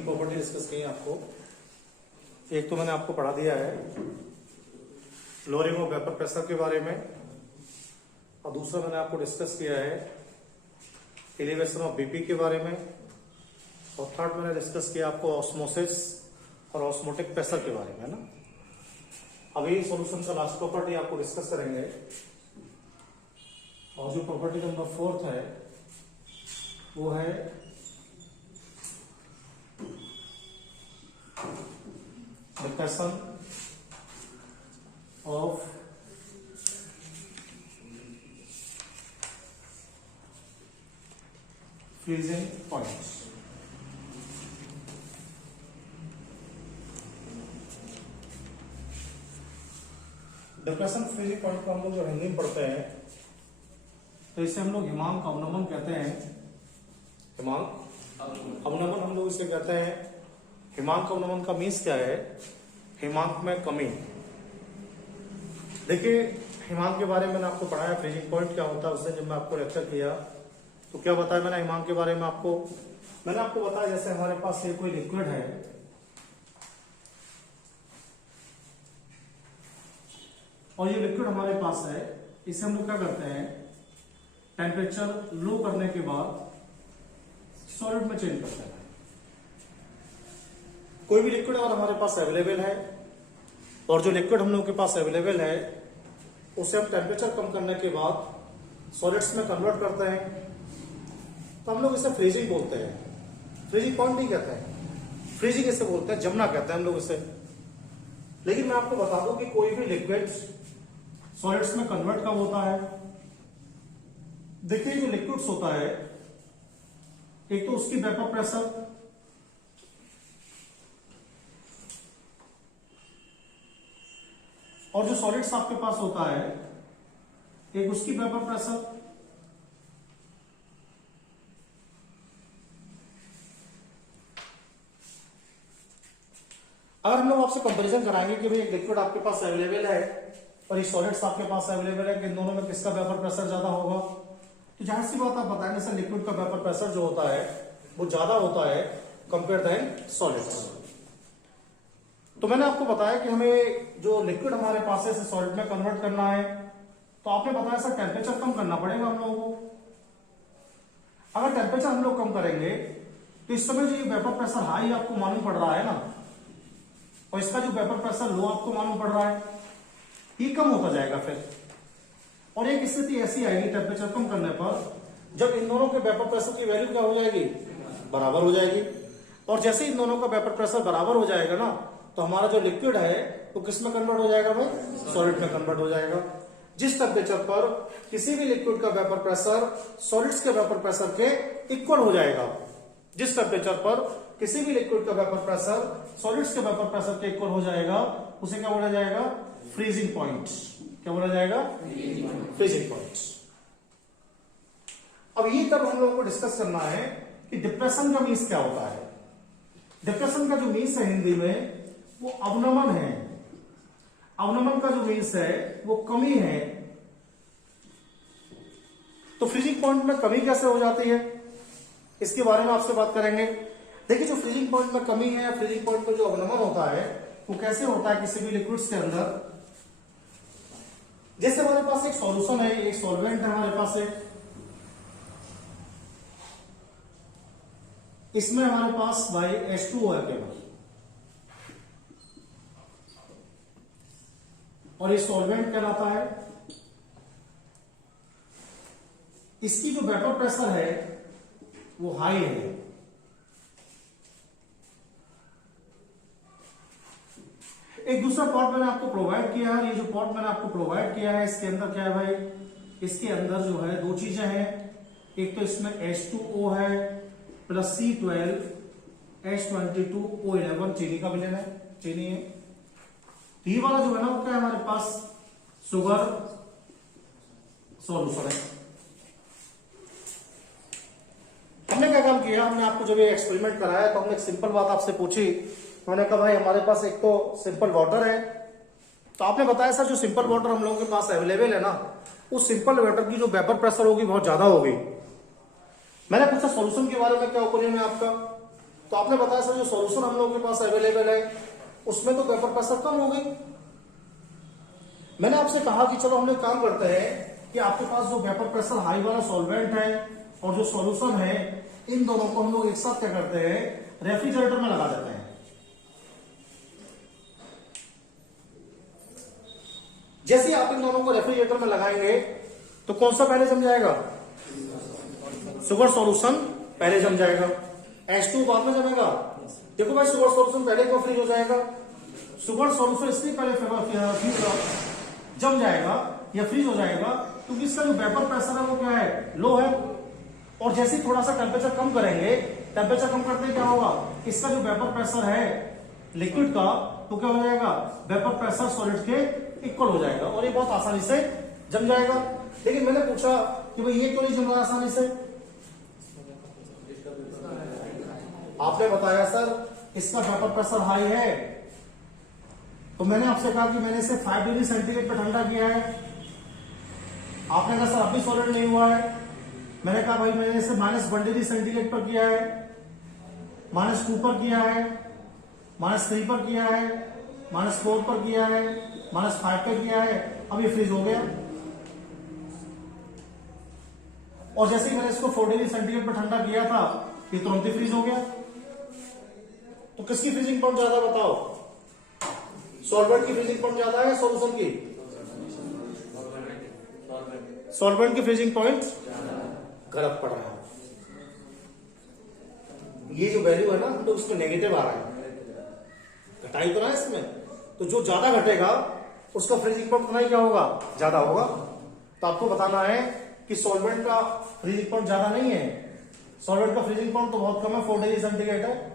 तीन property discuss की है आपको। एक तो मैंने आपको पढ़ा दिया है लोअरिंग ऑफ वेपर प्रेशर के बारे में, और दूसरा मैंने आपको डिस्कस किया है एलिवेशन ऑफ बीपी के बारे में, और थर्ड मैंने डिस्कस किया आपको ऑस्मोसिस और ऑस्मोटिक प्रेशर के बारे में, है ना। अभी सॉल्यूशन का लास्ट प्रॉपर्टी आपको डिस्कस करेंगे, और जो प्रॉपर्टी नंबर 4 है वो है depression of freezing points. Depression freezing point को हम लोग जो हिंदी में पढ़ते हैं तो इसे हम लोग हिमांक अवनमन कहते हैं। हिमांक अवनमन हम लोग इसे कहते हैं। हिमांक अवनमन का मीन्स क्या है? हिमांक में कमी। देखिए, हिमांक के बारे में मैंने आपको पढ़ाया, फ्रीजिंग पॉइंट क्या होता है उसने जब मैं आपको लेक्चर किया तो क्या बताया मैंने हिमांक के बारे में आपको? मैंने आपको बताया जैसे हमारे पास ये कोई लिक्विड है, और ये लिक्विड हमारे पास है, इसे हम लोग क्या करते हैं, टेम्परेचर लो करने के बाद सॉलिड में चेंज करते हैं। कोई भी लिक्विड अगर हमारे पास अवेलेबल है, और जो लिक्विड हम लोग के पास अवेलेबल है उसे हम टेम्परेचर कम करने के बाद सॉलिड्स में कन्वर्ट करते हैं, तो हम लोग इसे फ्रीजिंग बोलते हैं। फ्रीजिंग पॉइंट नहीं कहते हैं, फ्रीजिंग इसे बोलते हैं, जमना कहते हैं हम लोग इसे। लेकिन मैं आपको बता दूं कि कोई भी लिक्विड सॉलिड्स में कन्वर्ट कब होता है? देखिए, जो लिक्विड्स होता है एक तो उसकी वेपर प्रेशर, और जो सॉलिड्स आपके पास होता है एक उसकी वेपर प्रेशर, अगर हम लोग आपसे कंपैरिजन कराएंगे कि भाई एक लिक्विड आपके पास अवेलेबल है और ये सॉलिड्स आपके पास अवेलेबल है, कि इन दोनों में किसका वेपर प्रेशर ज्यादा होगा, तो जाहिर सी बात आप बताएंगे सर लिक्विड का वेपर प्रेशर जो होता है वो ज्यादा होता है कंपेयर देन सॉलिड्स। तो मैंने आपको बताया कि हमें जो लिक्विड हमारे पास है इसे सॉलिड में कन्वर्ट करना है, तो आपने बताया सर टेम्परेचर कम करना पड़ेगा हम लोगों को। अगर टेम्परेचर हम लोग कम करेंगे तो इस समय जो ये वेपर प्रेशर हाई आपको मालूम पड़ रहा है ना, और इसका जो वेपर प्रेशर लो आपको मालूम पड़ रहा है, ये कम होता जाएगा फिर। और एक स्थिति ऐसी आएगी टेम्परेचर कम करने पर जब इन दोनों के वेपर प्रेशर की वैल्यू क्या हो जाएगी, बराबर हो जाएगी। और जैसे इन दोनों का वेपर प्रेशर बराबर हो जाएगा ना, तो हमारा जो लिक्विड है वो किस में कन्वर्ट हो जाएगा भाई? सॉलिड में कन्वर्ट हो जाएगा। जिस टेम्परेचर पर किसी भी लिक्विड का वेपर प्रेशर सॉलिड्स के वेपर प्रेशर के इक्वल हो जाएगा, जिस टेम्परेचर पर किसी भी लिक्विड का वेपर प्रेशर सॉलिड्स के वेपर प्रेशर के इक्वल हो जाएगा, उसे क्या बोला जाएगा? Freezing point. क्या बोला जाएगा? Freezing point. अब ये तब हम लोगों को डिस्कस करना है कि डिप्रेशन का मीन्स क्या होता है। डिप्रेशन का जो मीन्स है हिंदी में वो अवनमन है। अवनमन का जो मीन्स है वो कमी है। तो फ्रीजिंग पॉइंट में कमी कैसे हो जाती है इसके बारे में आपसे बात करेंगे। देखिए, जो फ्रीजिंग पॉइंट में कमी है, फ्रीजिंग पॉइंट में जो अवनमन होता है वो कैसे होता है किसी भी लिक्विड्स के अंदर। जैसे हमारे पास एक सॉल्यूशन है, एक सॉल्वेंट है हमारे पास है, इसमें हमारे पास भाई H2O है केवल, और ये सॉल्वेंट कहलाता है। इसकी जो वेपर प्रेशर है वो हाई है। एक दूसरा पॉट मैंने आपको प्रोवाइड किया है। ये जो पॉट मैंने आपको प्रोवाइड किया है इसके अंदर क्या है भाई? इसके अंदर जो है दो चीजें हैं। एक तो इसमें H2O है प्लस C12 H22O11 चीनी का विलेन है, चीनी है। तो ये वाला जो है ना वो क्या है हमारे पास? शुगर सॉल्यूशन है। हमने क्या काम किया, हमने आपको जब ये एक्सपेरिमेंट कराया तो हमने एक सिंपल बात आपसे पूछी। मैंने कहा भाई हमारे पास एक तो सिंपल वाटर है, तो आपने बताया सर जो सिंपल वाटर हम लोगों के पास अवेलेबल है ना, उस सिंपल वाटर की जो वेपर प्रेशर होगी बहुत ज्यादा होगी। मैंने पूछा सॉल्यूशन के बारे में क्या ओपिनियन है आपका, तो आपने बताया सर जो सॉल्यूशन हम लोगों के पास अवेलेबल है उसमें तो वेपर प्रेशर कम हो गई। मैंने आपसे कहा कि चलो हम लोग काम करते हैं कि आपके पास जो वेपर प्रेशर हाई वाला सॉल्वेंट है और जो सॉल्यूशन है इन दोनों को हम लोग एक साथ क्या करते हैं, रेफ्रिजरेटर में लगा देते हैं। जैसे ही आप इन दोनों को रेफ्रिजरेटर में लगाएंगे तो कौन सा पहले जम जाएगा, शुगर सॉल्यूशन पहले जम जाएगा, H2 बाद में जमेगा। देखो भाई शुगर सॉल्यूशन पहले क्यों फ्रीज हो जाएगा, शुगर सॉल्यूशन इसलिए पहले जम जाएगा या फ्रीज हो जाएगा क्योंकि इसका जो वेपर प्रेशर है वो क्या है, लो है। और जैसे ही थोड़ा सा टेम्परेचर कम करेंगे, टेम्परेचर कम करते ही क्या होगा, इसका जो वेपर प्रेशर है लिक्विड का तो क्या हो जाएगा, वेपर प्रेशर सॉलिड के इक्वल हो जाएगा और ये बहुत आसानी से जम जाएगा। लेकिन मैंने पूछा कि भाई ये क्यों नहीं जम रहा आसानी से, आपने बताया सर इसका वेपर प्रेशर हाई है, तो मैंने आपसे कहा कि मैंने इसे 5 डिग्री सेंटीग्रेड पर ठंडा किया है। आपने कहा सर अभी सॉलिड नहीं हुआ है। मैंने कहा भाई मैंने इसे -1 डिग्री सेंटीग्रेड पर किया है, -2 पर किया है, -3 पर किया है, -4 पर किया है, -5 पर किया है, अब ये फ्रीज हो गया। और जैसे ही मैंने इसको 4 डिग्री सेंटीग्रेड पर ठंडा किया था ये तुरंत ही फ्रीज हो गया। तो किसकी फ्रीजिंग पॉइंट ज्यादा बताओ, सॉल्वेंट की फ्रीजिंग पॉइंट ज्यादा है सॉल्यूशन की, सॉल्वेंट की फ्रीजिंग पॉइंट गलत पड़ रहा है। ये जो वैल्यू है ना तो उसमें नेगेटिव आ रहा है, घटाई तो ना इसमें, तो जो ज्यादा घटेगा उसका फ्रीजिंग पॉइंट उतना ही क्या होगा, ज्यादा होगा। तो आपको बताना है कि सॉल्वेंट का फ्रीजिंग पॉइंट ज्यादा नहीं है, सॉल्वेंट का फ्रीजिंग पॉइंट तो बहुत कम है, 4 डिग्री सेंटीग्रेड है।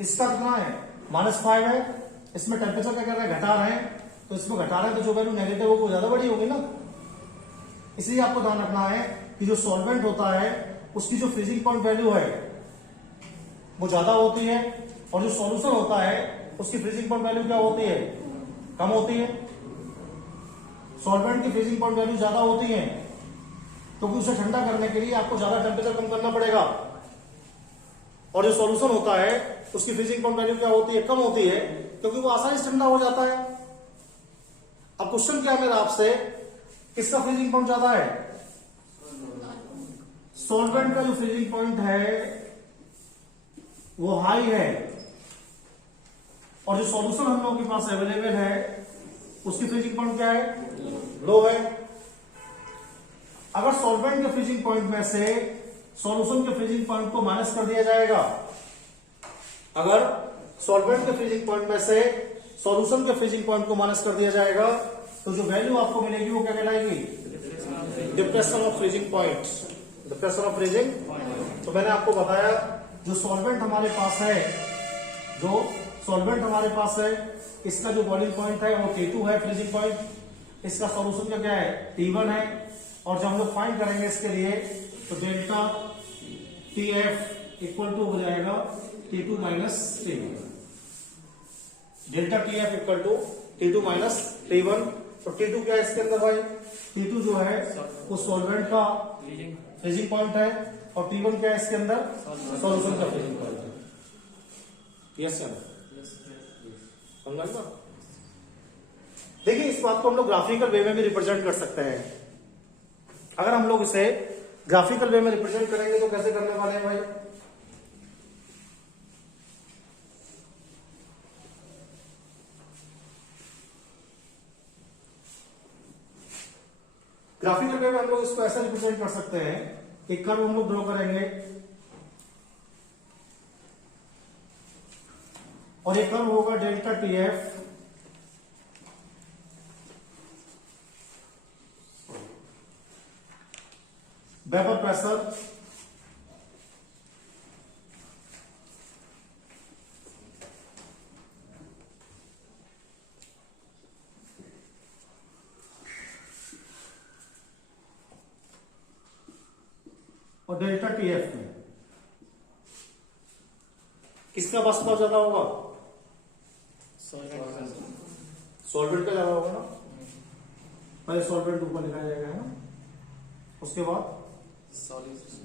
इसका कितना है, -5 है। इसमें टेम्परेचर क्या कर रहे हैं, घटा रहे हैं, तो इसमें घटा रहे हैं तो जो वैल्यू नेगेटिव होगी वो ज्यादा बड़ी होगी ना। इसलिए आपको ध्यान रखना है कि जो सॉल्वेंट होता है उसकी जो फ्रीजिंग पॉइंट वैल्यू है वो ज्यादा होती है और जो सॉल्यूशन होता है उसकी फ्रीजिंग पॉइंट वैल्यू क्या होती है, कम होती है। सॉल्वेंट की फ्रीजिंग पॉइंट वैल्यू ज्यादा होती है क्योंकि उसे ठंडा करने के लिए आपको ज्यादा टेम्परेचर कम करना पड़ेगा, और जो सॉल्यूशन होता है उसकी फ्रीजिंग पॉइंट वैल्यू क्या होती है, कम होती है क्योंकि वो आसानी से ठंडा हो जाता है। अब क्वेश्चन क्या है मेरा आपसे, किसका फ्रीजिंग पॉइंट ज्यादा है, सॉल्वेंट का जो फ्रीजिंग पॉइंट है वो हाई है और जो सॉल्यूशन हम लोगों के पास अवेलेबल है उसकी फ्रीजिंग पॉइंट क्या है, लो है। अगर सॉल्वेंट के फ्रीजिंग पॉइंट में से सॉल्यूशन के फ्रीजिंग पॉइंट को माइनस कर दिया जाएगा, अगर सॉल्वेंट के फ्रीजिंग पॉइंट में से सॉल्यूशन के फ्रीजिंग पॉइंट को माइनस कर दिया जाएगा तो जो वैल्यू आपको मिलेगी वो क्या कहलाएगी, depression of freezing point, depression of freezing. तो मैंने आपको बताया जो सॉल्वेंट हमारे पास है, जो सॉल्वेंट हमारे पास है इसका जो बॉइलिंग पॉइंट है वो T2 है फ्रीजिंग पॉइंट, इसका सॉल्यूशन का क्या है, T1 है। और जब हम लोग फाइंड करेंगे इसके लिए तो डेल्टा TF इक्वल टू हो जाएगा T2 minus T1, delta TF equal to T2 minus T1। तो T2 क्या है इसके अंदर भाई, T2 जो है वो सॉल्वेंट का फ्रीजिंग पॉइंट है और T1 क्या है इसके अंदर, सॉल्यूशन का फ्रीजिंग पॉइंट है। यस सर, समझ ना। देखिए इस बात को हम लोग ग्राफिकल वे में भी रिप्रेजेंट कर सकते हैं। अगर हम लोग इसे ग्राफिकल वे में रिप्रेजेंट करेंगे तो कैसे करने वाले हैं भाई, ग्राफिकल वे में हम लोग इसको ऐसा रिप्रेजेंट कर सकते हैं, एक कर्व हम लोग ड्रॉ करेंगे और एक कर्व होगा डेल्टा TF वेपर प्रेशर और डेल्टा TF में किसका वास्तव ज्यादा होगा, सॉल्वेंट का ज्यादा होगा ना। पहले सॉल्वेंट ऊपर लिखा जाएगा है ना, उसके बाद सॉल्यूशन।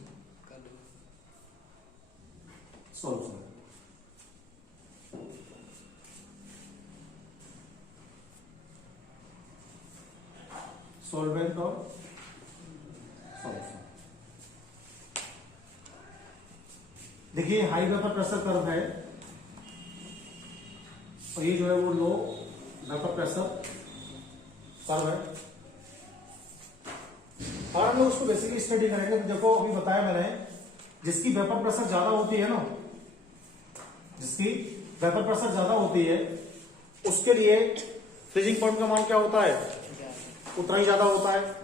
सॉल्वेंट और सॉल्यूशन। देखिए हाई वेपर प्रेशर कर्व है और ये जो है वो लो वेपर प्रेशर कर्व है। और हम लोग उसको बेसिकली स्टडी करेंगे। तो देखो अभी बताया मैंने, जिसकी वेपर प्रेशर ज्यादा होती है ना, जिसकी वेपर प्रेशर ज्यादा होती है उसके लिए फ्रीजिंग पॉइंट का मान क्या होता है, उतना ही ज्यादा होता है,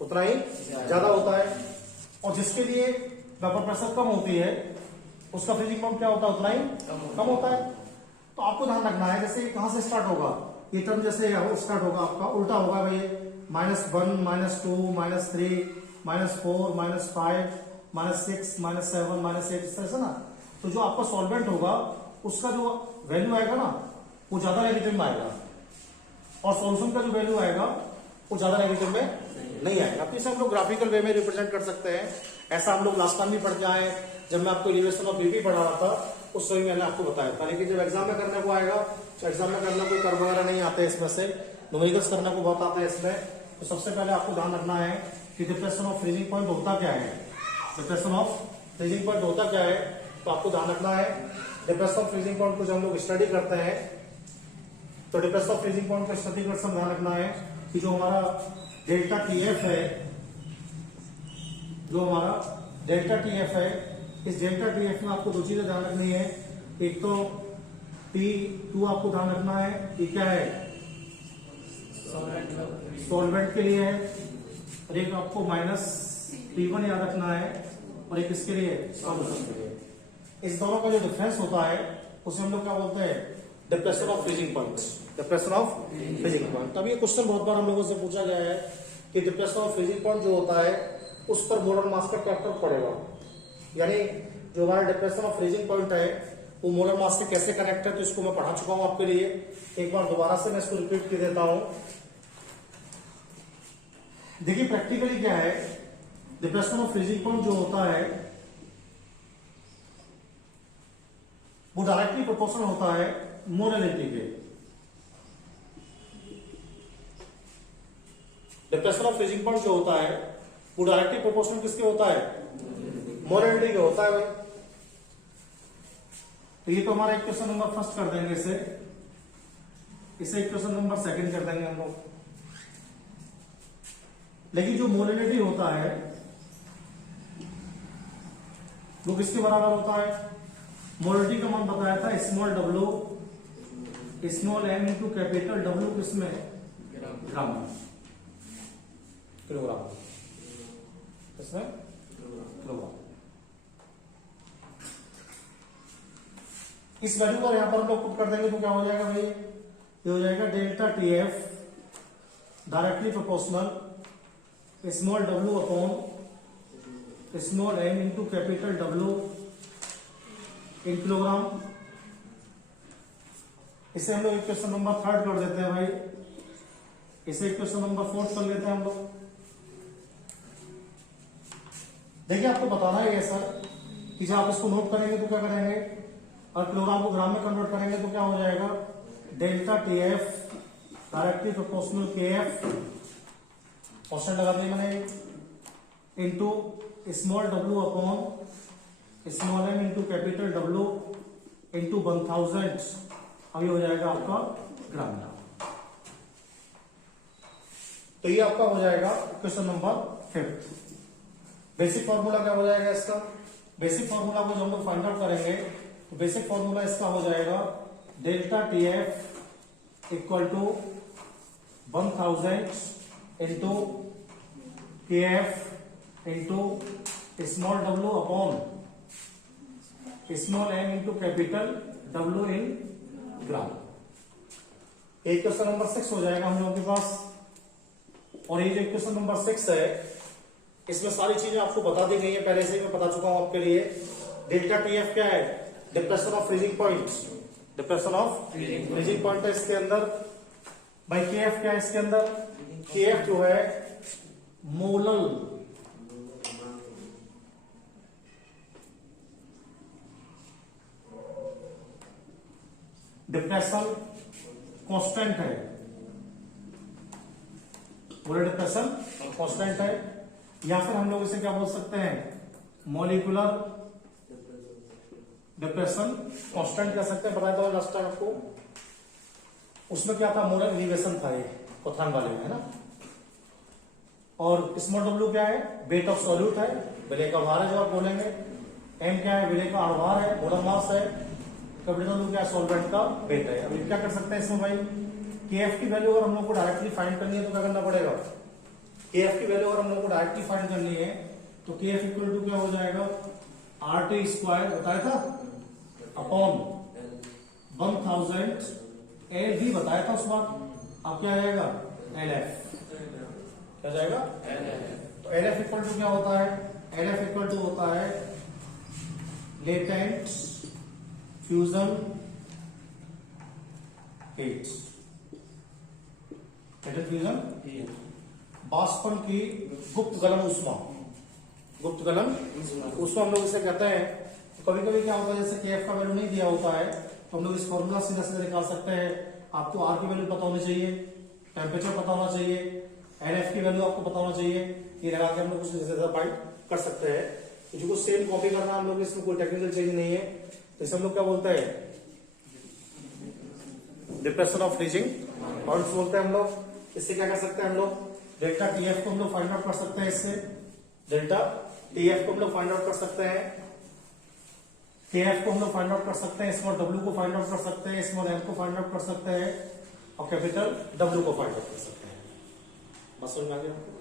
उतना ही ज्यादा होता है। और जिसके लिए वेपर प्रेशर कम होती है उसका फ्रीजिंग पॉइंट क्या होता है, उतना ही कम होता है। तो आपको ध्यान रखना है, जैसे कहां से स्टार्ट होगा ये टर्म, जैसे स्टार्ट होगा आपका उल्टा होगा भाई, -1 -2 -3 -4 -5 -6 -7 -8 इस तरह से ना। तो जो आपका सॉल्वेंट होगा उसका जो वैल्यू आएगा ना वो ज्यादा नेगेटिव में आएगा, और सॉल्यूशन का जो वैल्यू आएगा वो ज्यादा नेगेटिव में नहीं आएगा। तो इसे हम लोग ग्राफिकल वे में रिप्रेजेंट कर सकते हैं। ऐसा हम लोग लास्ट टाइम भी पढ़ के आए, जब मैं आपको एलिवेशन ऑफ बीपी पढ़ा रहा था उस समय मैंने आपको बताया था। लेकिन जब एग्जाम में करने को आएगा तो एग्जाम में करना कोई कर्व वगैरह नहीं आते इसमें से, न्यूमेरिकल्स करने को बहुत आता है इसमें। तो सबसे पहले आपको ध्यान रखना है कि डिप्रेशन ऑफ फ्रीजिंग पॉइंट होता क्या है, डिप्रेशन ऑफ फ्रीजिंग पॉइंट होता क्या है। तो आपको ध्यान रखना है डिप्रेशन ऑफ फ्रीजिंग पॉइंट को जब हम लोग स्टडी करते हैं तो डिप्रेशन ऑफ फ्रीजिंग पॉइंट को स्टडी करते समय ध्यान रखना है कि जो हमारा डेल्टा टीएफ है, जो हमारा डेल्टा टीएफ है, इस डेल्टा टीएफ में आपको दो चीजें ध्यान रखनी है। एक तो T2 आपको ध्यान रखना है, ये क्या है, सॉल्वेंट के लिए है, और एक आपको -T1 याद रखना है, और एक इसके लिए सॉल्यूशन के लिए। इस दोनों का जो डिफरेंस होता है उसे हम लोग क्या बोलते हैं, depression of freezing point, depression of freezing point. तब ये क्वेश्चन बहुत बार हम लोगों से पूछा गया है कि डिप्रेशन ऑफ फ्रीजिंग पॉइंट जो होता है उस पर मोलर मास का क्या फर्क पड़ेगा, यानी जो हमारा डिप्रेशन ऑफ फ्रीजिंग पॉइंट है वो मोलर मास से कैसे कनेक्ट है। तो इसको मैं पढ़ा चुका हूं आपके लिए, एक बार दोबारा से मैं इसको रिपीट कर देता हूं। देखिए प्रैक्टिकली क्या है, डिप्रेशन ऑफ फ्रीजिंग पॉइंट जो होता है वो डायरेक्टली प्रोपोर्शनल होता है मोलरिटी के। डिप्रेशन ऑफ फ्रीजिंग पॉइंट जो होता है वो डायरेक्टली प्रोपोर्शनल किसके होता है, मोलरिटी के होता है भाई। तो ये तो हमारा इक्वेशन नंबर फर्स्ट कर देंगे, इसे इक्वेशन नंबर सेकंड कर देंगे हम लोग। लेकिन जो मोलरिटी होता है वो किसके बराबर होता है, मोलरिटी का मान बताया था small w small m into capital W किसमें, ग्राम में, किलोग्राम किसमें, किलोग्राम। इस वैल्यू को यहां पर हम लोग पुट कर देंगे तो क्या हो जाएगा भाई, ये हो जाएगा delta TF directly proportional small w upon small m into capital W in kilogram. इसे हम लोग इक्वेशन नंबर थर्ड कर देते हैं भाई, इसे इक्वेशन नंबर फोर्थ कर लेते हैं हम लोग। देखिए आपको बताना है सर कि जब आप इसको नोट करेंगे तो क्या करेंगे, और किलोग्राम को ग्राम में कन्वर्ट करेंगे तो क्या हो जाएगा, delta TF directly proportional KF question लगा दिया मैंने, into small w upon small m into capital W into 1000, अभी हो जाएगा आपका ग्राम में। तो ये आपका हो जाएगा क्वेश्चन नंबर 5। बेसिक फॉर्मूला क्या हो जाएगा इसका, बेसिक फॉर्मूला को जब हम लोग फाइंड आउट करेंगे तो बेसिक फॉर्मूला इसका हो जाएगा delta TF equal to 1000 into KF into small w upon small m into capital W in gram. एक क्वेश्चन नंबर 6 हो जाएगा हम लोगों के पास। और ये जो क्वेश्चन नंबर 6 है इसमें सारी चीजें आपको बता दी गई है, पहले से मैं बता चुका हूं आपके लिए। डेल्टा TF क्या है, depression of freezing point, depression of freezing point है इसके अंदर। भाई KF क्या है इसके अंदर, KF जो है मोलल डिप्रेशन कांस्टेंट है, मोलर डिप्रेशन कांस्टेंट है, या फिर हम लोग इसे क्या बोल सकते हैं, मॉलिक्यूलर डिप्रेशन कांस्टेंट कह सकते हैं। बताया था लास्ट टाइम आपको, उसमें क्या था, मोलर एलिवेशन था ये कोथान वाले में, है ना। और स्मॉल डब्ल्यू क्या है, वेट ऑफ सॉल्यूट है, विलेय का भार है जो आप बोलेंगे। एम क्या है, विलेय का आधार है, मोलर मास है। कैपिटल डब्ल्यू क्या है, सॉल्वेंट का वेट है। अभी क्या कर सकते हैं इसमें भाई, केएफ की वैल्यू अगर हम लोग को डायरेक्टली फाइंड करनी है तो क्या करना पड़ेगा, केएफ की वैल्यू अगर हम लोग को डायरेक्टली फाइंड करनी है तो केएफ इक्वल टू क्या हो जाएगा, आरटी स्क्वायर बताया था अपॉन 1000 एल भी बताया था उस बार। अब क्या आ जाएगा, एल एफ, क्या जाएगा, तो एल एफ इक्वल टू क्या होता है, एल एफ इक्वल टू होता है latent fusion heat, latent fusion बाष्पन की गुप्त गलन ऊष्मा, गुप्त गलन ऊष्मा हम लोग इसे कहते हैं। तो कभी कभी क्या होता है, जैसे केएफ का वैल्यू नहीं दिया होता है तो हम लोग इस फॉर्मूला सीधा सीधा निकाल सकते हैं। आपको आर की वैल्यू पता होनी चाहिए, टेम्परेचर पता होना चाहिए, एलएफ की वैल्यू आपको पता होना चाहिए, ये लगा के हम लोग उसे फाइंड कर सकते हैं। तो जो सेम कॉपी करना हम लोग, इसमें कोई टेक्निकल चेंज नहीं है। तो इसे हम लोग क्या बोलते हैं, डिप्रेशन ऑफ फ्रीजिंग पॉइंट्स बोलते हैं हम लोग। इससे क्या कर सकते हैं हम लोग, डेल्टा टीएफ को हम लोग फाइंड आउट कर सकते हैं। इससे डेल्टा टीएफ को हम लोग फाइंड आउट कर सकते हैं, केएफ को हम लोग फाइंड आउट कर सकते हैं, स्मॉल डब्ल्यू को फाइंड आउट कर सकते हैं, स्मॉल एम को फाइंड आउट कर सकते हैं, और कैपिटल डब्ल्यू को फाइंड आउट कर सकते हैं। बस समझ में आ गया आपको।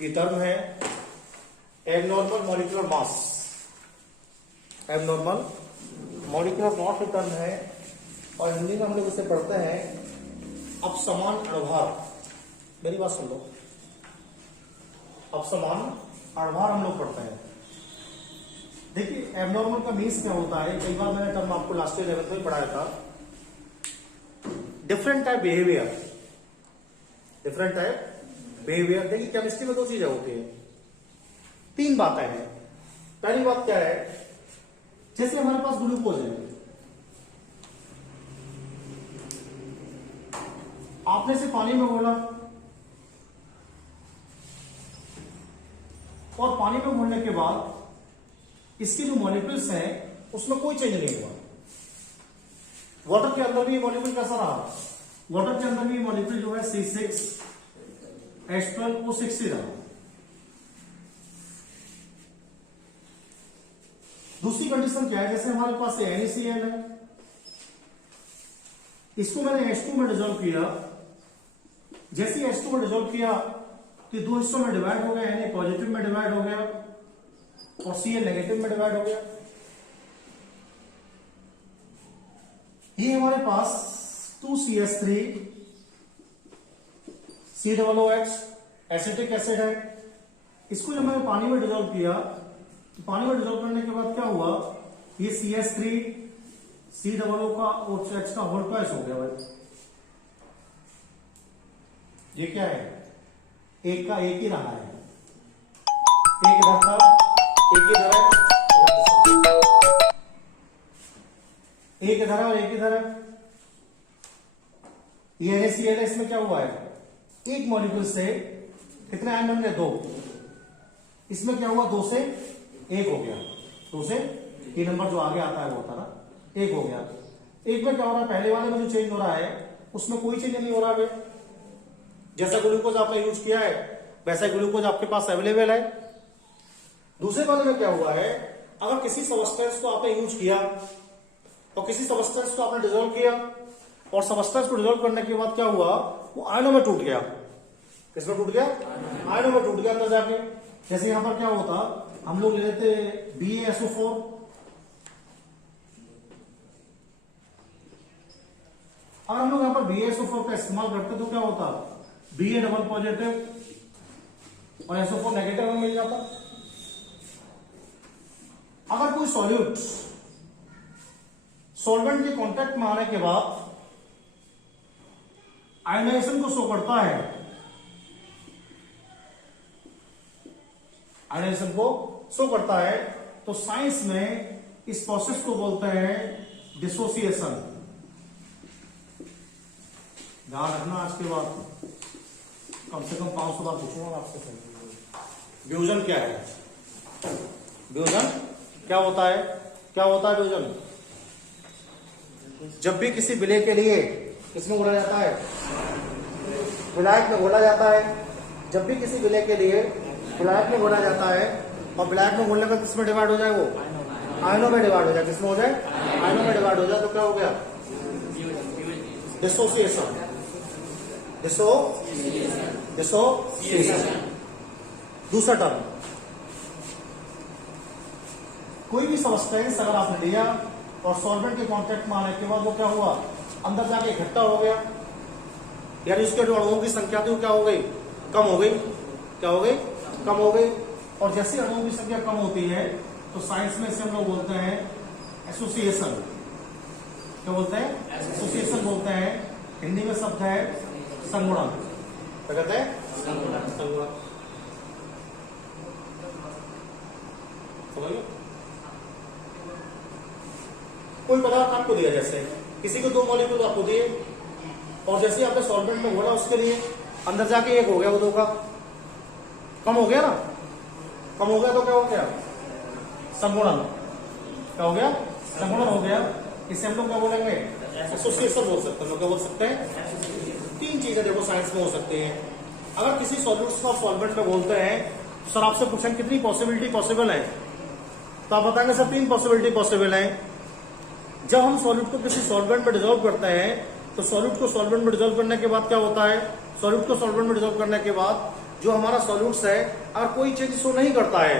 ये टर्म है abnormal molecular mass, abnormal molecular mass term है, और हिंदी में हम लोग इसे पढ़ते हैं अपसमान अणुभार। मेरी बात सुन लो, अपसमान अणुभार हम लोग पढ़ते हैं। देखिए एबनॉर्मल का मीन्स क्या होता है, कई बार मैंने टर्म आपको लास्ट ईयर 11th में पढ़ाया था। Different type behaviour, different type behaviour. देखिए केमिस्ट्री में दो चीजें होती है, तीन बातें हैं। पहली बात क्या है, जैसे हमारे पास ग्लूकोज है, आपने से पानी में घोला और पानी में घोलने के बाद इसके जो मॉलिक्यूल्स हैं उसमें कोई चेंज नहीं हुआ। वाटर के अंदर भी मॉलिक्यूल कैसा रहा, वाटर के अंदर भी मॉलिक्यूल जो है C6H12O6 ही रहा। दूसरी कंडीशन क्या है, जैसे हमारे पास NaCl है, इसको मैंने H2 में डिजोल्व किया। जैसे H2 में डिजोल्व किया तो दो हिस्सों में डिवाइड हो गया, Na पॉजिटिव में डिवाइड हो गया और Cl नेगेटिव में डिवाइड हो गया। ये हमारे पास 2CH3 COOH एसिटिक एसिड है। इसको जब मैंने पानी में डिजोल्व किया तो पानी में डिजोल्व करने के बाद क्या हुआ, ये CH3 COO का OH का होल ट्वाइस हो गया भाई। ये क्या है, एक का एक ही रहा है, एक इधर था एक इधर है, एक इधर है और एक इधर है। ये NaCl है, इसमें क्या हुआ है, एक मॉलिक्यूल से कितने आयन बन गए, दो। इसमें क्या हुआ, दो से एक हो गया, दो से ये नंबर जो आगे आता है वो होता ना, एक हो गया। एक में क्या हो रहा है, पहले वाले में जो चेंज हो रहा है उसमें कोई चेंज नहीं हो रहा है। जैसा ग्लूकोज आपने यूज किया है वैसा ग्लूकोज आपके पास अवेलेबल है। दूसरे वाले में क्या हुआ है, अगर किसी सबस्टेंस को आपने यूज किया और किसी सबस्टेंस को आपने डिजोल्व किया और सबस्टेंस को डिजोल्व करने के बाद क्या हुआ, वो आयनों में टूट गया। किसमें टूट गया? आयनों में टूट गया अंदर जाके। जैसे यहां पर क्या होता, हम लोग ले लेते BaSO4, और हम लोग यहां पर BaSO4 का इस्तेमाल करते तो क्या होता, Ba डबल पॉजिटिव और SO4 नेगेटिव में मिल जाता। अगर कोई सॉल्यूट सॉल्वेंट के कांटेक्ट में आने के बाद आयनाइजेशन को शो करता है, आयनाइजेशन को शो करता है, तो साइंस में इस प्रोसेस को बोलते हैं डिसोसिएशन। ध्यान रखना, आज के बाद कम से कम 500 बार पूछूंगा आपसे। फ्यूजन क्या है? फ्यूजन क्या होता है? क्या होता है फ्यूजन? जब भी किसी विलय के लिए किसमें घोला जाता है? विलायक में घोला जाता है। जब भी किसी विलय के लिए विलायक में घोला जाता है, और विलायक में घोलने का किसमें डिवाइड हो जाए? वो आयनों में डिवाइड हो जाए। किसमें हो जाए? आयनों में डिवाइड हो जाए, तो क्या हो गया? डिसोसिएशन। डिसोसिएशन। दूसरा टर्म, कोई भी सब्सटेंस अगर आपने लिया और सॉल्वेंट के कांटेक्ट में आने के बाद वो क्या हुआ? अंदर जाके इकट्ठा हो गया, यानी उसके जो अणुओं की संख्या थी वो क्या हो गई? कम हो गई। क्या हो गई? कम हो गई। और जैसे अणुओं की संख्या कम होती है तो साइंस में इसे हम लोग बोलते हैं एसोसिएशन। क्या बोलते हैं? एसोसिएशन बोलते हैं। हिंदी में शब्द है संगुणन। क्या कहते हैं? संगुणन। समझिए, कोई पदार्थ आपको दिया, जैसे किसी को 2 मॉलिक्यूल आपको दिए, और जैसे आपने सॉल्वेंट में घोला उसके लिए अंदर जाके 1 हो गया, वो 2 का कम हो गया ना। कम हो गया तो क्या हो गया? संगुणन। क्या हो गया? संगुणन हो गया। इसे हम लोग क्या बोलेंगे? एसोसिएशन बोल सकते हैं। क्या बोल सकते हैं? 3 चीजें देखो साइंस में हो सकती हैं। अगर किसी सॉल्यूट को सॉल्वेंट में बोलते हैं तो सर आपसे पूछें कितनी पॉसिबिलिटी पॉसिबल है, तो आप बताएंगे सर 3 पॉसिबिलिटी पॉसिबल है। जब हम सॉल्यूट को किसी सॉल्वेंट में डिसॉल्व करते हैं तो सॉल्यूट को सॉल्वेंट में डिसॉल्व करने के बाद क्या होता है? सॉल्यूट को सॉल्वेंट में डिसॉल्व करने के बाद जो हमारा सॉल्यूट्स है, अगर कोई चेंज शो नहीं करता है,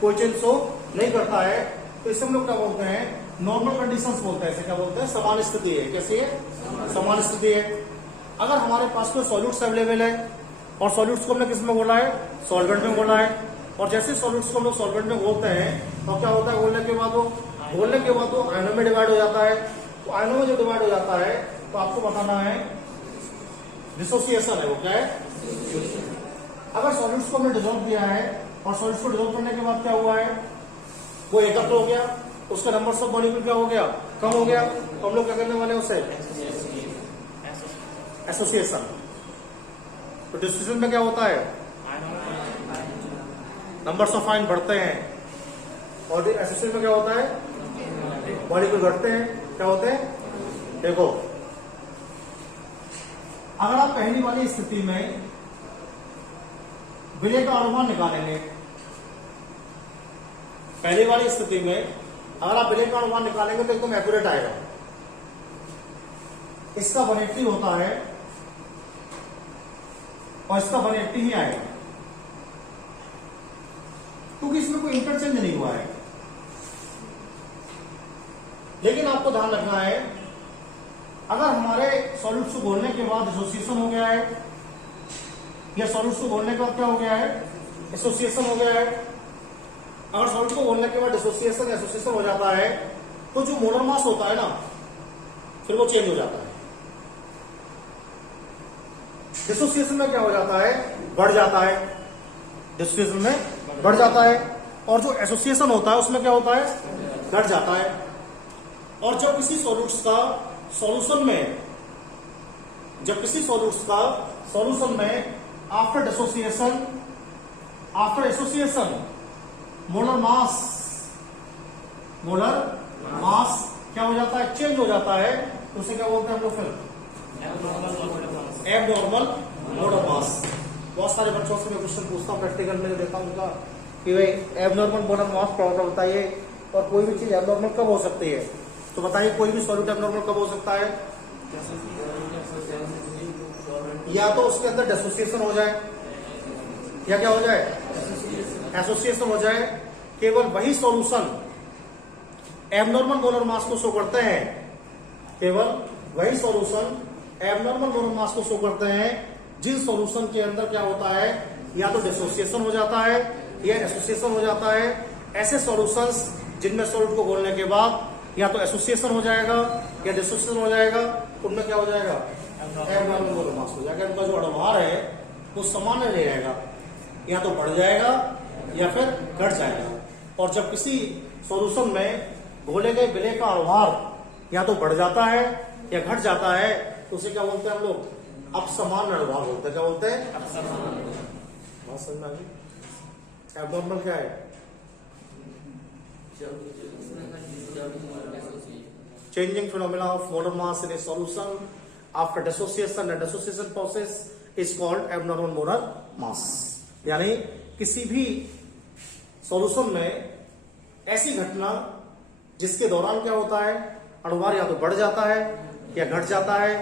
कोई चेंज शो नहीं करता है, तो इसे हम लोग क्या बोलते हैं? नॉर्मल कंडीशंस बोलते हैं। इसे क्या बोलते हैं? समान स्थिति है। कैसी है? समान स्थिति है। अगर हमारे पास कोई सॉल्यूट्स अवेलेबल है और सॉल्यूट्स को हमने किस में घोला है? सॉल्वेंट में घोला है, और जैसे सॉल्यूट्स को हम लोग सॉल्वेंट में घोलते हैं तो क्या होता है? घोलने के बाद वो आयनों में डिवाइड हो जाता है। तो आयनों में जो डिवाइड हो जाता है तो आपको बताना है डिसोसिएशन है। वो क्या है? अगर सॉल्यूट्स को हमने डिसॉल्व किया है और सॉल्यूट्स को डिसॉल्व करने के बाद क्या हुआ है? वो एकत्र हो गया, उसका नंबर ऑफ मॉलिक्यूल क्या हो गया? कम हो गया। तो हम लोग क्या करने वाले हैं उसे? एसोसिएशन। तो डिसोसिएशन में क्या होता है? नंबर्स ऑफ आयन बढ़ते हैं, और एसोसिएशन में क्या होता है? मॉलिक्यूल घटते हैं। क्या होते हैं? देखो, अगर आप पहली वाली स्थिति में विलय का अनुमान निकालेंगे, पहली वाली स्थिति में अगर आप विलय का अनुमान निकालेंगे तो एकदम एक्यूरेट आएगा। इसका 180 होता है और इसका 180 ही आएगा, क्योंकि इसमें कोई इंटरचेंज नहीं हुआ है। लेकिन आपको ध्यान रखना है, अगर हमारे सॉल्यूट्स को घोलने के बाद डिसोसिएशन हो गया है, या सॉल्यूट्स को घोलने के बाद क्या हो गया है? एसोसिएशन हो गया है। अगर सॉल्यूट को घोलने के बाद डिसोसिएशन एसोसिएशन हो जाता है तो जो मोलर मास होता है ना, फिर वो चेंज हो जाता है। डिसोसिएशन में क्या हो जाता है? बढ़ जाता है। डिसोसिएशन में बढ़ जाता है, और जो एसोसिएशन होता है उसमें क्या होता है? घट जाता है। और जब किसी सॉल्यूट्स का सॉल्यूशन में, जब किसी सॉल्यूट्स का सॉल्यूशन में after dissociation, after association, molar mass क्या हो जाता है? चेंज हो जाता है। तो उसे क्या बोलते हैं हम लोग? फिर एबनॉर्मल मोलर मास। बहुत सारे बच्चों से मैं क्वेश्चन पूछता हूँ प्रैक्टिकल में, देता हूँ उनका कि भाई एबनॉर्मल मोलर मास क्या होता है बताइए, और कोई भी चीज एबनॉर्मल कब हो सकती है? तो बताइए कोई भी सॉल्यूट एबनॉर्मल कब हो सकता है? या तो उसके अंदर डिसोसिएशन हो जाए या क्या हो जाए, एसोसिएशन हो जाए। केवल वही सॉल्यूशन एबनॉर्मल मोलर मास को शो करते हैं, केवल वही सॉल्यूशन एबनॉर्मल मोलर मास को शो करते हैं जिन सॉल्यूशन के अंदर क्या होता है, या तो डिसोसिएशन हो जाता है या एसोसिएशन हो जाता है। ऐसे सॉल्यूशंस जिनमें सॉल्यूट को घोलने के बाद या तो एसोसिएशन हो जाएगा या डिसोसिएशन हो जाएगा, उनमें क्या हो जाएगा, एबनॉर्मल मोलर मास हो जाएगा। उनका जो अणुभार है वो सामान्य नहीं रहेगा, या तो बढ़ जाएगा या फिर घट जाएगा। और जब किसी सॉल्यूशन में घोले गए विलेय का अणुभार या तो बढ़ जाता है या घट जाता है तो उसे क्या बोलते हैं हम लोग, अपसमान अणुभार बोलते हैं। क्या बोलते हैं, बात समझ में आ गई। एबनॉर्मल क्या है, changing phenomena of molar mass in a solution after dissociation and dissociation process is called abnormal molar mass। यानी किसी भी सॉल्यूशन में ऐसी घटना जिसके दौरान क्या होता है, अणुभार या तो बढ़ जाता है या घट जाता है,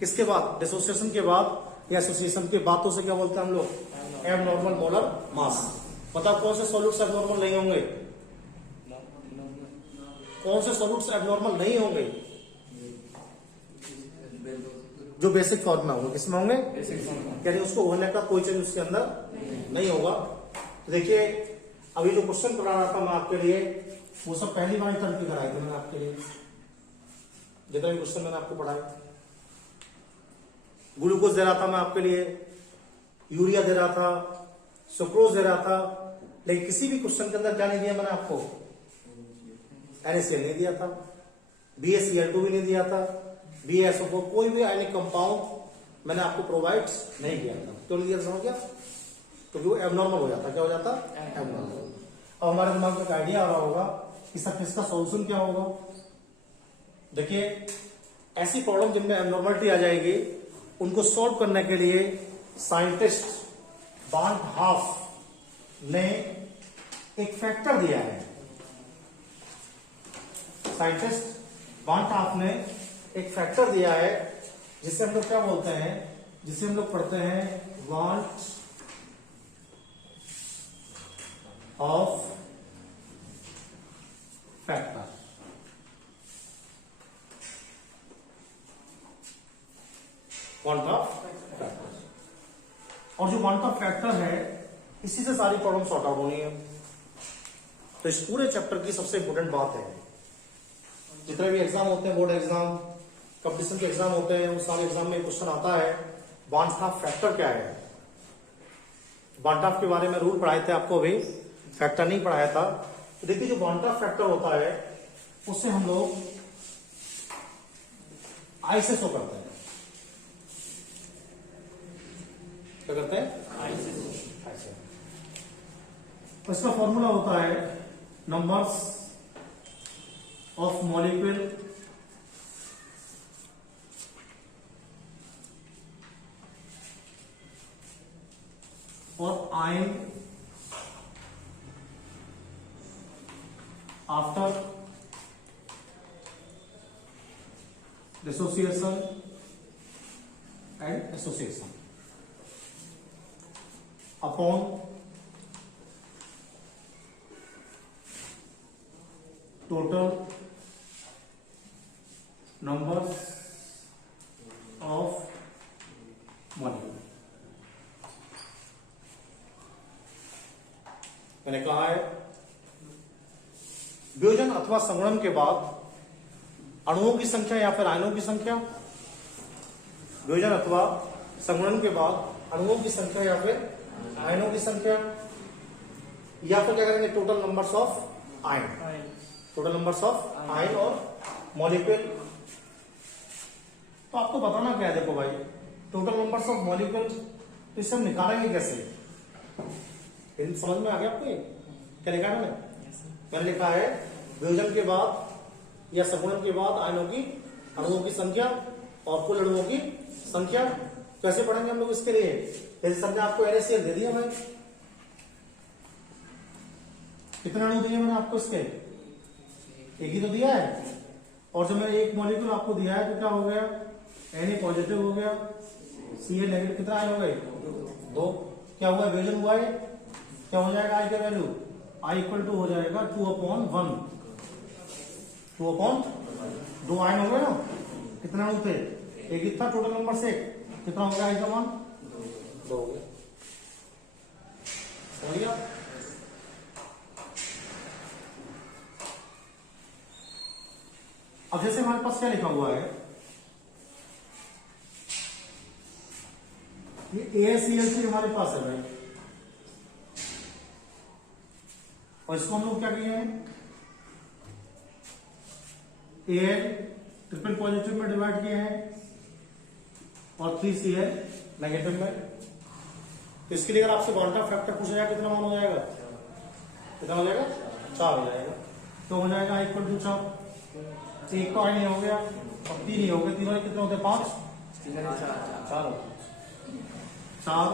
किसके बाद, डिसोसिएशन के बाद या एसोसिएशन के बाद, तो उसे क्या बोलते हैं हम लोग, एबनॉर्मल मोलर मास। बताओ कौन से सॉल्यूट्स एबनॉर्मल नहीं होंगे, कौन से सॉल्यूट्स एबनॉर्मल नहीं होंगे, जो बेसिक फॉर्म में होंगे। किसमें होंगे, यानी उसको होने का कोई चीज उसके अंदर नहीं होगा। तो देखिए अभी जो क्वेश्चन पढ़ा रहा था मैं आपके लिए, वो सब पहली बार टर्म की कराई थी मैंने आपके लिए, जितना भी क्वेश्चन मैंने आपको पढ़ाया। ग्लूकोज दे रहा था मैं आपके लिए, यूरिया दे रहा था, सुक्रोज दे रहा था, लेकिन किसी भी क्वेश्चन के अंदर क्या नहीं दिया मैंने आपको, NaCl नहीं दिया था, BaCl2 भी नहीं दिया था, BaSO4, कोई भी आयनिक कंपाउंड मैंने आपको प्रोवाइड नहीं किया था। क्यों नहीं दिया, समझ गया, क्योंकि वो एबनॉर्मल हो जाता। क्या हो जाता, एबनॉर्मल। अब हमारे दिमाग में एक आइडिया आ रहा होगा कि सर इसका सॉल्यूशन क्या होगा। देखिए ऐसी प्रॉब्लम जिनमें एबनॉर्मलिटी आ जाएगी, उनको सॉल्व करने के लिए साइंटिस्ट बार्ट हाफ ने एक फैक्टर दिया है। साइंटिस्ट बार्ट हाफ ने एक फैक्टर दिया है जिसे हम लोग क्या बोलते हैं, जिसे हम लोग पढ़ते हैं Van't Hoff factor. Van't Hoff factor, और जो वाल्ट ऑफ फैक्टर है इसी से सारी प्रॉब्लम सॉर्ट आउट होनी है। तो इस पूरे चैप्टर की सबसे इंपोर्टेंट बात है, जितने भी एग्जाम होते हैं, बोर्ड एग्जाम, कंपटीशन के एग्जाम होते हैं, उस सारे एग्जाम में क्वेश्चन आता है वाल्ट ऑफ फैक्टर क्या है। वाल्ट ऑफ के बारे में रूल पढ़ाए थे आपको, अभी फैक्टर नहीं पढ़ाया था। तो देखिए जो वाल्ट ऑफ फैक्टर होता है उसे हम लोग आई से शो करते हैं। क्या करते हैं, आई से। तो इसका फॉर्मूला होता है नंबर्स ऑफ मॉलिक्यूल और ion after dissociation and association upon total numbers of molecule. मैंने कहा है वियोजन अथवा संगुणन के बाद अणुओं की संख्या या फिर आयनों की संख्या, वियोजन अथवा संगुणन के बाद अणुओं की संख्या या फिर आयनों की संख्या, या फिर क्या करेंगे, total numbers of ion, total numbers of ion और मॉलिक्यूल। तो आपको बताना क्या है, देखो भाई टोटल नंबर्स ऑफ मॉलिक्यूल, तो इसे हम निकालेंगे कैसे, समझ में आ गया आपको। क्या लिखा है मैंने लिखा है वियोजन के बाद या संगुणन के बाद आयनों की, अणुओं की संख्या और कुल अणुओं की संख्या। कैसे पढ़ेंगे हम लोग इसके लिए, जैसे समझा आपको NaCl दे दिया भाई, कितने अणु दिए मैंने आपको इसके, एक ही तो दिया है। और जब मैंने एक मॉलिक्यूल आपको दिया है तो क्या हो गया, Na पॉजिटिव हो गया सी एल नेगेटिव कितना आयन हो गए 2। क्या हुआ विभाजन हुआ है, क्या हो जाएगा आई का वैल्यू आई इक्वल टू हो जाएगा 2/1, 2/2 आयन हो गए ना। कितना अणु थे, एक ही था टोटल नंबर से, कितना हो गया आई का मान 2 हो गया। समझ गया। अब जैसे हमारे पास क्या लिखा हुआ है, ये ACl3 हमारे पास है भाई, और इसको हम लोग क्या किए हैं Al ट्रिपल पॉजिटिव में डिवाइड किए हैं और 3Cl नेगेटिव में। तो इसके लिए अगर आपसे क्वांटम फैक्टर पूछा जाए कितना मान हो जाएगा, कितना हो जाएगा 4 हो जाएगा। तो हो जाएगा आई इक्वल टू 4, एक तो आई नहीं हो गया और 3 ही हो गए, तीनों कितने होते हैं 5, 4 होते 4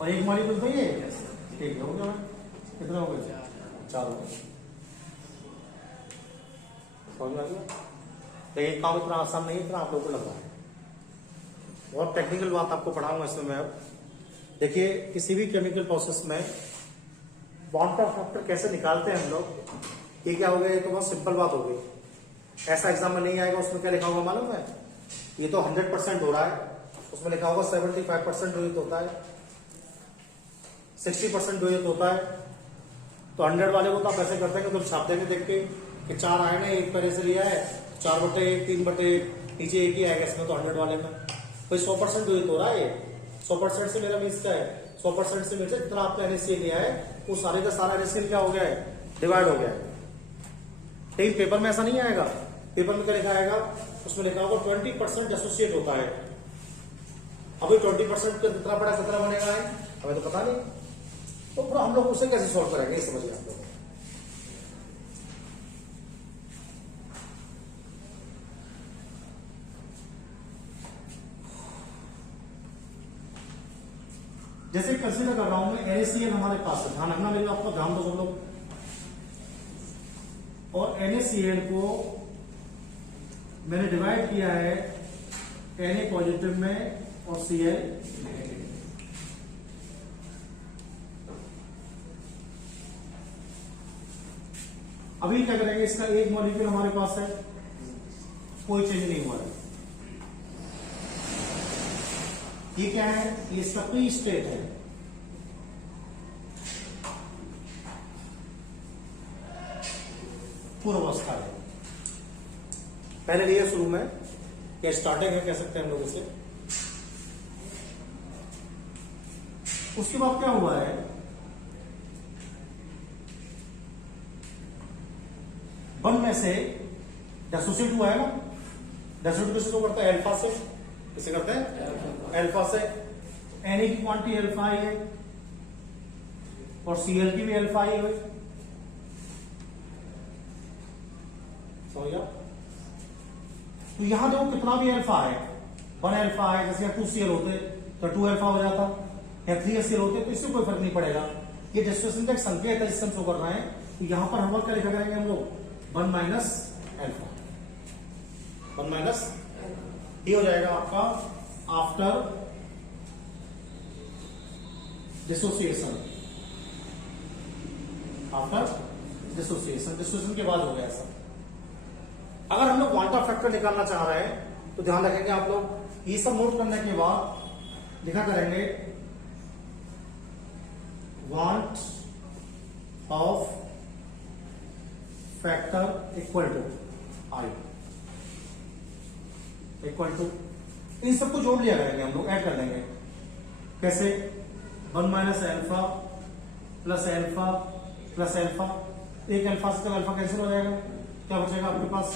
और एक मॉलिक्यूल तो ये एक हो गया, कितना हो गया 4 हो गया। समझ में आ गया। लेकिन काम इतना आसान नहीं है इतना आप लोगों को लग रहा है, बहुत टेक्निकल बात आपको पढ़ाऊंगा इसमें मैं। अब देखिए किसी भी केमिकल प्रोसेस में क्वांटम फैक्टर कैसे निकालते हैं हम लोग, ये क्या हो गया, ये तो बहुत सिंपल बात हो गई। ऐसा एग्जाम में नहीं आएगा, उसमें क्या लिखा होगा मालूम है, ये तो 100% हो रहा है, उसमें लिखा होगा 75% डोइट होता है, 60% डोइट होता है। तो 100 वाले को तो आप ऐसे करते हैं कि तो छाप देंगे देख के कि 4 आए ना, एक पहले से लिया है 4/1, 3/1, नीचे एक ही आएगा इसमें, तो 100 वाले में कोई 100% डोइट हो रहा है। 100% से मेरा मीन्स क्या है, 100% से मेरे जितना आपने NaCl लिया है वो सारे का सारा NaCl क्या हो गया है, डिवाइड हो गया है। लेकिन पेपर में ऐसा नहीं आएगा, पेपर में क्या लिखा आएगा, उसमें लिखा होगा 20% एसोसिएट होता है। अभी 20% का कितना बड़ा कितना बनेगा है हमें तो पता नहीं, तो फिर हम लोग उसे कैसे सॉल्व करेंगे, ये समझिए आप लोग। जैसे कंसीडर कर रहा हूं मैं NaCl हमारे पास है, ध्यान रखना मेरे आपको, ध्यान दो सब लोग। और NaCl को मैंने डिवाइड किया है Na पॉजिटिव में और Cl नेगेटिव। अभी क्या करेंगे, इसका एक मॉलिक्यूल हमारे पास है, कोई चेंज नहीं हुआ है। ये क्या है, ये इसका प्री स्टेट है, पूर्वावस्था है, पहले लिए शुरू में, ये स्टार्टिंग है कह सकते हैं हम लोग इसे। उसके बाद क्या हुआ है, वन में से डेसोसिएट हुआ है ना, डेसोसिएट किसको करता है, अल्फा से, किसे करते हैं अल्फा से। Na की क्वांटिटी अल्फा ही है और Cl की भी अल्फा ही है, समझ गया। तो यहां देखो कितना भी अल्फा है, 1 अल्फा है, जैसे 2Cl होते तो 2 अल्फा हो जाता, या 3Cl होते तो इससे कोई फर्क नहीं पड़ेगा। ये डिस्ट्रीब्यूशन का एक संकेत है जिससे हम शो कर रहे हैं। तो यहां पर हम क्या लिखा करेंगे हम लोग, 1 माइनस अल्फा, 1 माइनस, ये हो जाएगा आपका after dissociation, after dissociation, dissociation के बाद हो गया ऐसा। अगर हम लोग क्वांटम फैक्टर निकालना चाह रहे हैं तो ध्यान रखेंगे आप लोग, ये सब नोट करने के बाद लिखा करेंगे van't Hoff factor equal to i, equal to, इन सबको जोड़ लिया करेंगे हम लोग, ऐड कर लेंगे। कैसे, 1 minus alpha plus alpha plus alpha, एक अल्फा से अल्फा कैंसिल हो जाएगा, क्या बचेगा आपके पास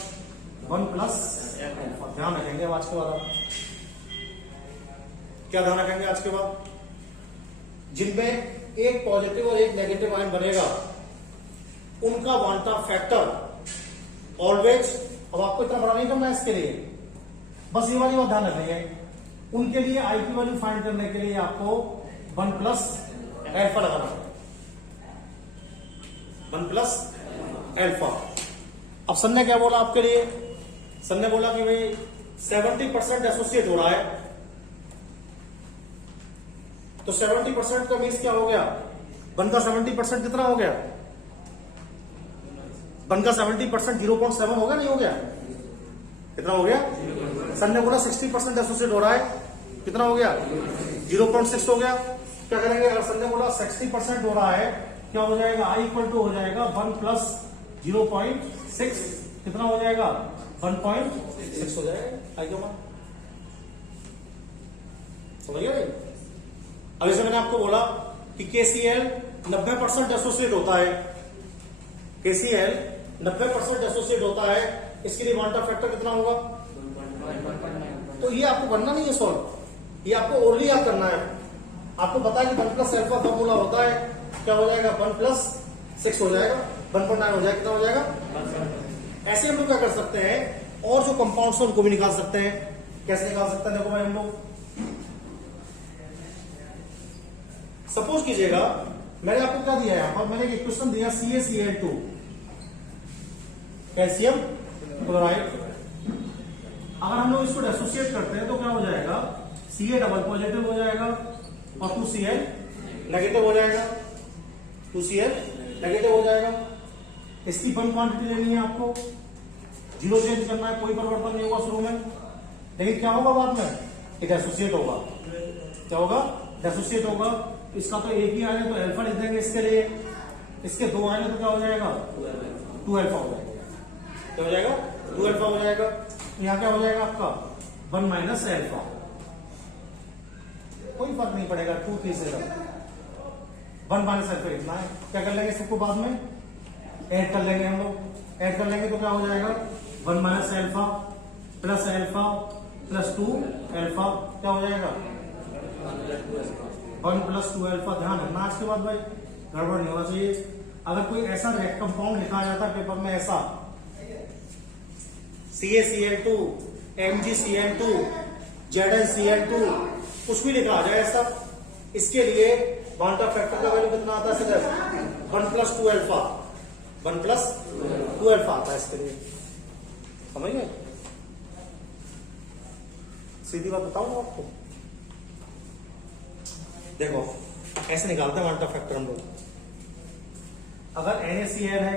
1 प्लस अल्फा। ध्यान रखेंगे आज के बाद, आप क्या ध्यान रखेंगे आज के बाद, जिनमें एक पॉजिटिव और एक नेगेटिव आयन बनेगा उनका क्वांटम फैक्टर ऑलवेज, अब आपको इतना बड़ा नहीं करना है इसके लिए, बस ये वाली बात ध्यान रखेंगे, उनके लिए आई की वैल्यू फाइंड करने के लिए आपको 1 प्लस अल्फा लगाना है, 1 प्लस अल्फा। अब सर ने क्या बोला आपके लिए, सर ने बोला कि भाई 70% एसोसिएट हो रहा है, तो 70% का मीन्स क्या हो गया, 1 का 70% कितना हो गया, 1 का 70% 0.7 हो गया, नहीं हो गया, कितना हो गया, सन ने बोला 60% एसोसिएट हो रहा है, कितना हो गया, 0.6 हो गया। क्या करेंगे, अगर सन ने बोला 60% हो रहा है, क्या हो जाएगा, आई इक्वल टू हो जाएगा 1 प्लस 0.6, कितना हो जाएगा, 1.6 हो जाएगा। आई क्या समझ गया भाई। अब जैसे मैंने आपको बोला कि KCl 90% एसोसिएट होता है, KCl 90% एसोसिएट होता है, इसके लिए क्वांटम फैक्टर कितना होगा, तो ये आपको करना नहीं है सॉल्व, ये आपको ओनली याद करना है। आपको पता है कि 1 प्लस अल्फा फॉर्मूला होता है, क्या हो जाएगा, 1 प्लस 6 हो जाएगा, 1.9 हो जाएगा, कितना हो जाएगा। ऐसे हम लोग क्या कर सकते हैं, और जो कंपाउंड्स उनको भी निकाल सकते हैं। कैसे निकाल सकते हैं, देखो भाई हम लोग सपोज कीजिएगा, मैंने आपको क्या दिया है, यहां पर मैंने एक इक्वेशन दिया CaCl2 कैल्शियम क्लोराइड। अगर हम लोग इसको एसोसिएट करते हैं तो क्या हो जाएगा, Ca डबल पॉजिटिव हो जाएगा और 2Cl नेगेटिव हो जाएगा, 2Cl नेगेटिव हो जाएगा। इसकी 1 क्वांटिटी लेनी है आपको, 0 चेंज करना है, कोई परिवर्तन नहीं होगा शुरू में, लेकिन क्या होगा बाद में, एक एसोसिएट होगा, क्या होगा, एसोसिएट होगा। इसका तो एक ही आएगा तो अल्फा लिख देंगे इसके लिए, इसके 2 आएंगे तो क्या हो जाएगा, 2 अल्फा हो जाएगा, क्या हो जाएगा, 2 अल्फा हो जाएगा। यहाँ क्या हो जाएगा आपका 1 माइनस अल्फा, कोई फर्क नहीं पड़ेगा, 2 3 से 1 माइनस अल्फा इतना है। क्या कर लेंगे सबको बाद में ऐड कर लेंगे, हम लोग ऐड कर लेंगे तो क्या हो जाएगा, 1 माइनस अल्फा प्लस 2 अल्फा, क्या हो जाएगा 1 प्लस 2 अल्फा। ध्यान रखना आज के बाद भाई, गड़बड़ नहीं होना चाहिए। अगर कोई ऐसा कंपाउंड लिखा जाता है पेपर में, ऐसा CaCl2 MgCl2 ZnCl2 कुछ भी लिखा आ जाए ऐसा, इसके लिए क्वांटम फैक्टर का वैल्यू कितना आता है, सिर्फ 1 प्लस 2 अल्फा, 1 प्लस 2 अल्फा आता है इसके लिए, समझ गए। सीधी बात बताऊं आपको, देखो ऐसे निकालते हैं क्वांटम फैक्टर हम लोग। अगर NaCl है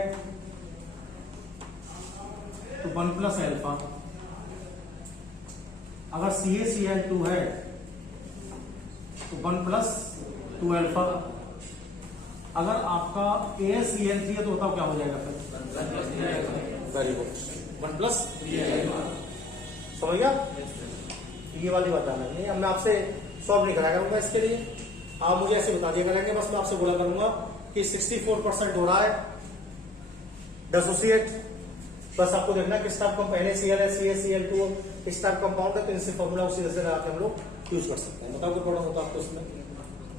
तो 1 प्लस अल्फा, अगर CaCl2 है तो 1 प्लस 2 अल्फा, अगर आपका AlCl3 है तो बताओ क्या हो जाएगा फिर, वेरी गुड, 1 प्लस, समझ गया। ये वाली बताना नहीं, अब मैं आपसे सॉल्व नहीं कराया करूंगा इसके लिए, आप मुझे ऐसे बता दिया करेंगे, बस मैं आपसे बोला करूंगा कि 64% हो रहा है एसोसिएट, बस आपको देखना है किस टाइप कंपाउंड, NaCl है, CaCl2 इस टाइप कंपाउंड है, तो इनसे फॉर्मूला उसी तरह से लगा के हम लोग यूज कर सकते हैं। बताओ कोई प्रॉब्लम होता है आपको इसमें,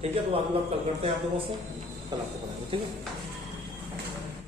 ठीक है। तो आगे बात कल करते हैं आप लोगों से, कल आपको पढ़ाएंगे, ठीक है।